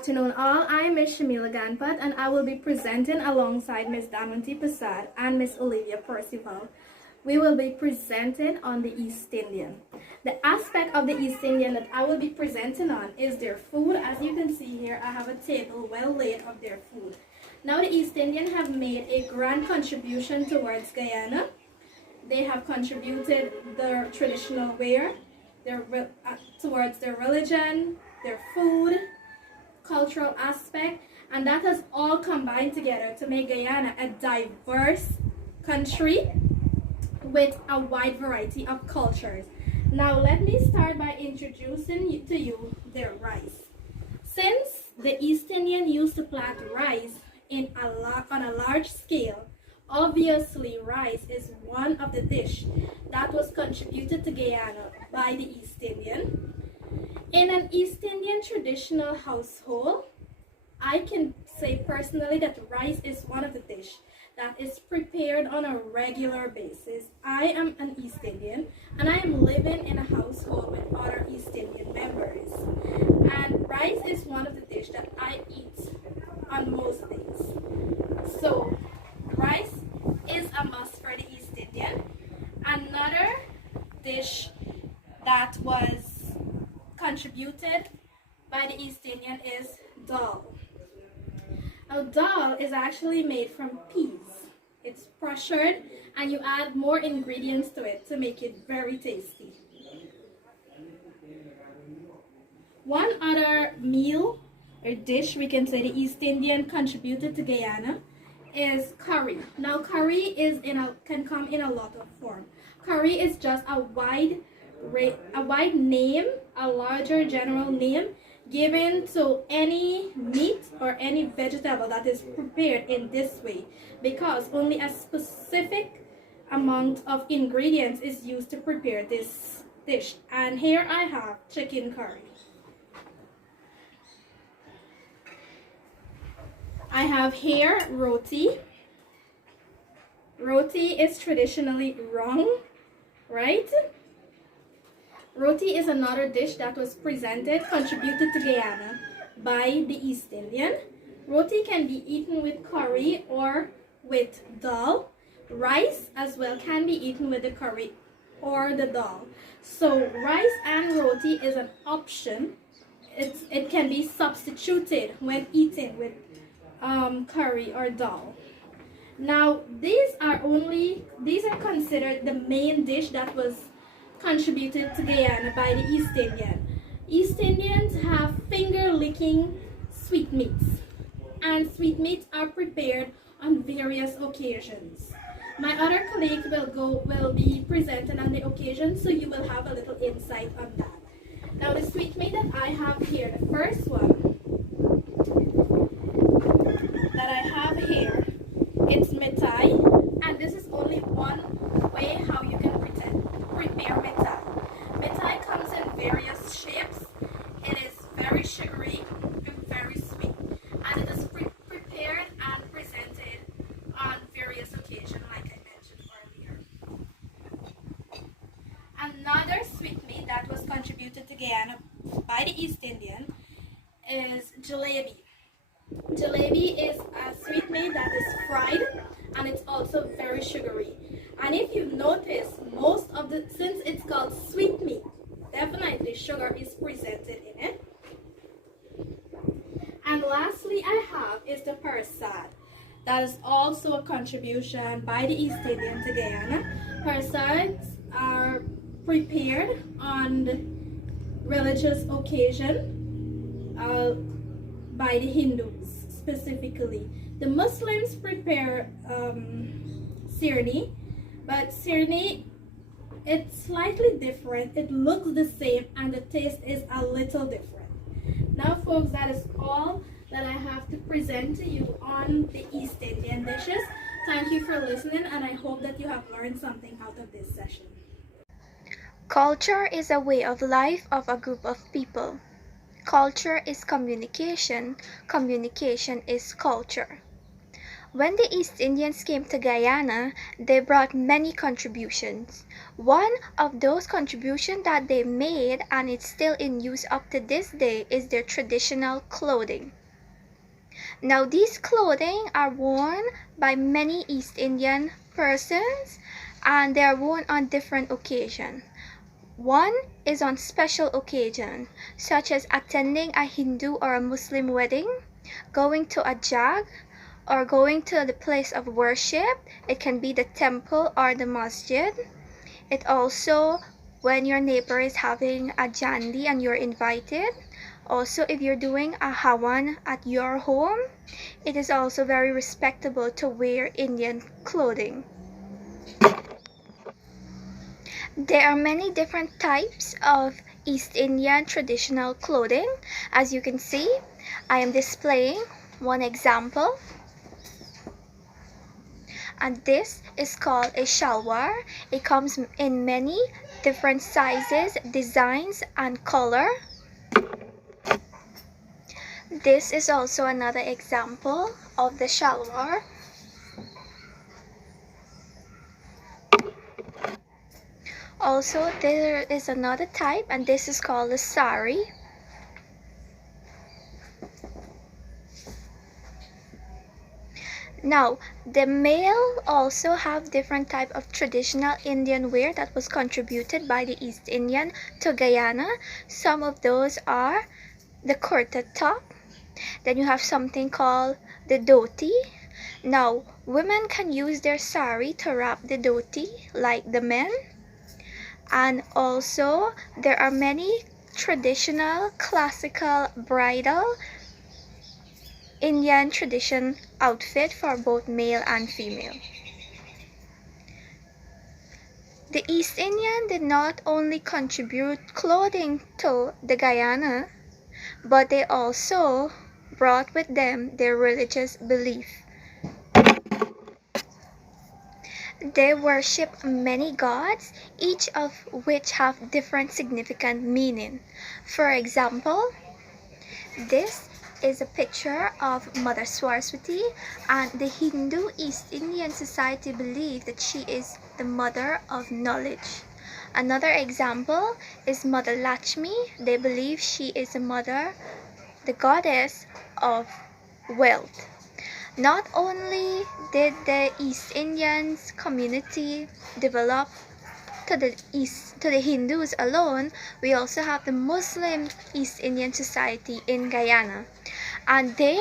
afternoon all, I am Ms. Shamila Ganpat and I will be presenting alongside Ms. Damayanti Prasad and Ms. Olivia Percival. We will be presenting on the East Indian. The aspect of the East Indian that I will be presenting on is their food. As you can see here, I have a table well laid of their food. Now the East Indian have made a grand contribution towards Guyana. They have contributed their traditional wear, towards their religion, their food, cultural aspect, and that has all combined together to make Guyana a diverse country with a wide variety of cultures. Now let me start by introducing to you their rice. Since the East Indian used to plant rice on a large scale, obviously rice is one of the dish that was contributed to Guyana by the East Indian. In an East Indian traditional household, I can say personally that rice is one of the dish that is prepared on a regular basis. I am an East Indian and I am living in a household with other East Indian members. And rice is one of the dish that I eat on most days. So rice is a must for the East Indian. Another dish that was contributed by the East Indian is dal. Now dal is actually made from peas. It's pressured and you add more ingredients to it to make it very tasty. One other meal or dish we can say the East Indian contributed to Guyana is curry. Now curry can come in a lot of form. Curry is just a wide name, a larger general name given to any meat or any vegetable that is prepared in this way, because only a specific amount of ingredients is used to prepare this dish. And here I have chicken curry. I have here roti. Roti is traditionally wrong, right? Roti is another dish that was contributed to Guyana by the East Indian. Roti can be eaten with curry or with dal. Rice as well can be eaten with the curry or the dal. So rice and roti is an option. It can be substituted when eating with curry or dal. Now these are considered the main dish that was contributed to Guyana by the East Indian. East Indians have finger-licking sweetmeats, and sweetmeats are prepared on various occasions. My other colleague will be presenting on the occasion, so you will have a little insight on that. Now the sweetmeat that I have here, the first one that I have here, it's mithai, and this is only one way how you can prepare mithai. Mithai comes in various shapes. It is very sugary and very sweet, and it is prepared and presented on various occasions, like I mentioned earlier. Another sweetmeat that was contributed to Guyana by the East Indian is jalebi. Jalebi is a sweetmeat that is fried and it's also very sugary. And if you notice, since it's called sweetmeat, definitely sugar is presented in it. And lastly I have is the persad. That is also a contribution by the East Indian to Guyana. Persads are prepared on religious occasion by the Hindus specifically. The Muslims prepare sirni, but sirni, it's slightly different. It looks the same and the taste is a little different. Now folks, that is all that I have to present to you on the East Indian dishes. Thank you for listening, and I hope that you have learned something out of this session. Culture is a way of life of a group of people. Culture is communication. Communication is culture. When the East Indians came to Guyana, they brought many contributions. One of those contributions that they made, and it's still in use up to this day, is their traditional clothing. Now, these clothing are worn by many East Indian persons, and they are worn on different occasions. One is on special occasion, such as attending a Hindu or a Muslim wedding, going to a jag, or going to the place of worship. It can be the temple or the masjid. It also when your neighbor is having a jandi and you're invited. Also, if you're doing a hawan at your home, it is also very respectable to wear Indian clothing. There are many different types of East Indian traditional clothing. As you can see, I am displaying one example. And this is called a shalwar. It comes in many different sizes, designs, and color. This is also another example of the shalwar. Also, there is another type, and this is called the sari. Now, the male also have different type of traditional Indian wear that was contributed by the East Indian to Guyana. Some of those are the kurta top. Then you have something called the dhoti. Now, women can use their sari to wrap the dhoti like the men. And also, there are many traditional, classical, bridal Indian tradition outfit for both male and female. The East Indian did not only contribute clothing to the Guyana, but they also brought with them their religious belief. They worship many gods, each of which have different significant meaning. For example, this is a picture of Mother Saraswati, and the Hindu East Indian society believe that she is the mother of knowledge. Another example is Mother Lakshmi. They believe she is the mother, the goddess of wealth. Not only did the East Indians community develop to the Hindus alone, we also have the Muslim East Indian Society in Guyana, and they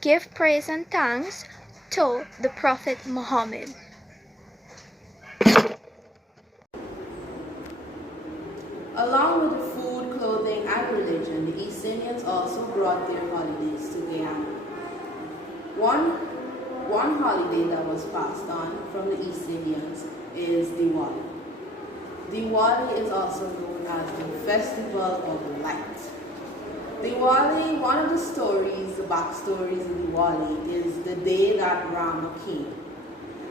give praise and thanks to the Prophet Muhammad. Along with the food, clothing, and religion, the East Indians also brought their holidays to Guyana. One holiday that was passed on from the East Indians is Diwali. Diwali is also known as the Festival of Light. Diwali, one of the stories, the backstories of Diwali, is the day that Rama came.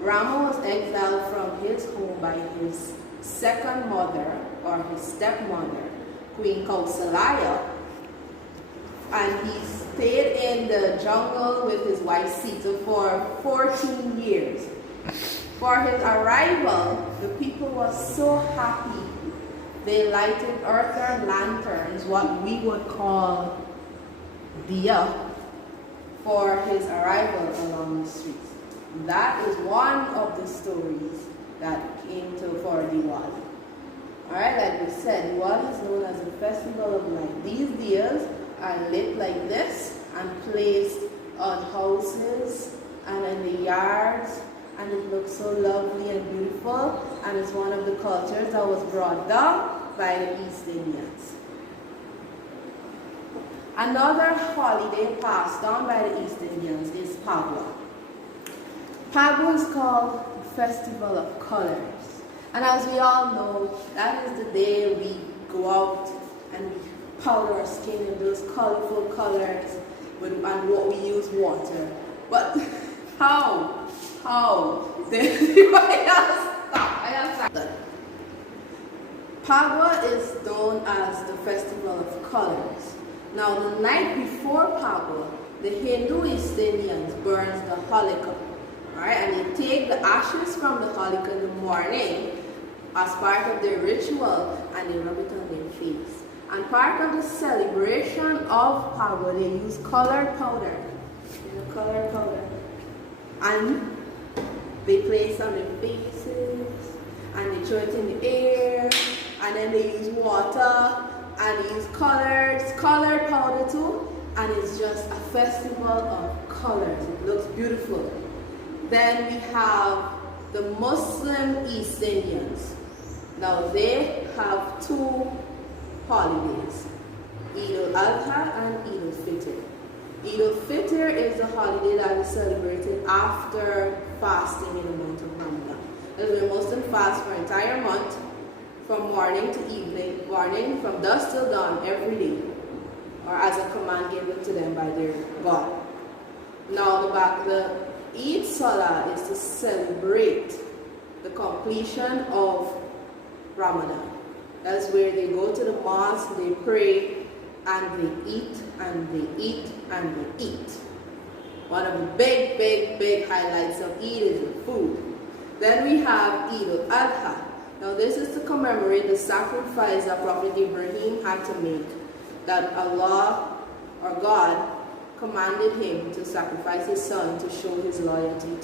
Rama was exiled from his home by his second mother, or his stepmother, Queen Kausalya, and he stayed in the jungle with his wife Sita for 14 years. For his arrival, the people were so happy. They lighted earthen lanterns, what we would call diya, for his arrival along the streets. That is one of the stories that came to for Diwali. Alright, like we said, Diwali is known as the Festival of Light. These diyas are lit like this and placed on houses and in the yards, and it looks so lovely and beautiful, and it's one of the cultures that was brought down by the East Indians. Another holiday passed on by the East Indians is Phagua. Phagua is called the Festival of Colors. And as we all know, that is the day we go out and we powder our skin in those colorful colors and what we use water. But how? Phagua is known as the Festival of Colors. Now, the night before Phagua, the Hindu East Indians burns the holika, right? And they take the ashes from the holika in the morning as part of their ritual, and they rub it on their face. And part of the celebration of Pagua, they use colored powder. Colored powder. And they place on their faces, and they throw it in the air, and then they use water, and they use colored powder too, and it's just a festival of colors. It looks beautiful. Then we have the Muslim East Indians. Now they have two holidays, Eid al-Adha and Eid al-Fitr. Eid al-Fitr is the holiday that is celebrated after fasting in the month of Ramadan. The Muslims fast for an entire month, from morning to evening, morning from dusk till dawn every day, or as a command given to them by their God. Now the Eid Salah is to celebrate the completion of Ramadan. That's where they go to the mosque, they pray, and they eat, and they eat, and they eat. One of the big highlights of Eid is the food. Then we have Eid al-Adha. Now this is to commemorate the sacrifice that Prophet Ibrahim had to make, that Allah, or God, commanded him to sacrifice his son to show his loyalty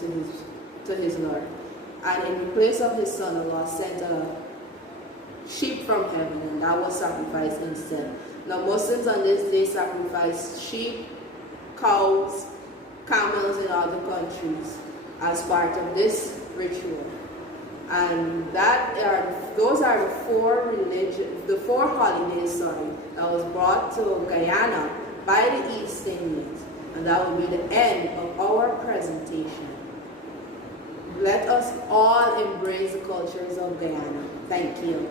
to his Lord. And in place of his son, Allah sent a sheep from heaven, and that was sacrificed instead. Now Muslims on this day sacrifice sheep, cows, camels in other countries as part of this ritual. And those are the four holidays that was brought to Guyana by the East Indians. And that will be the end of our presentation. Let us all embrace the cultures of Guyana. Thank you.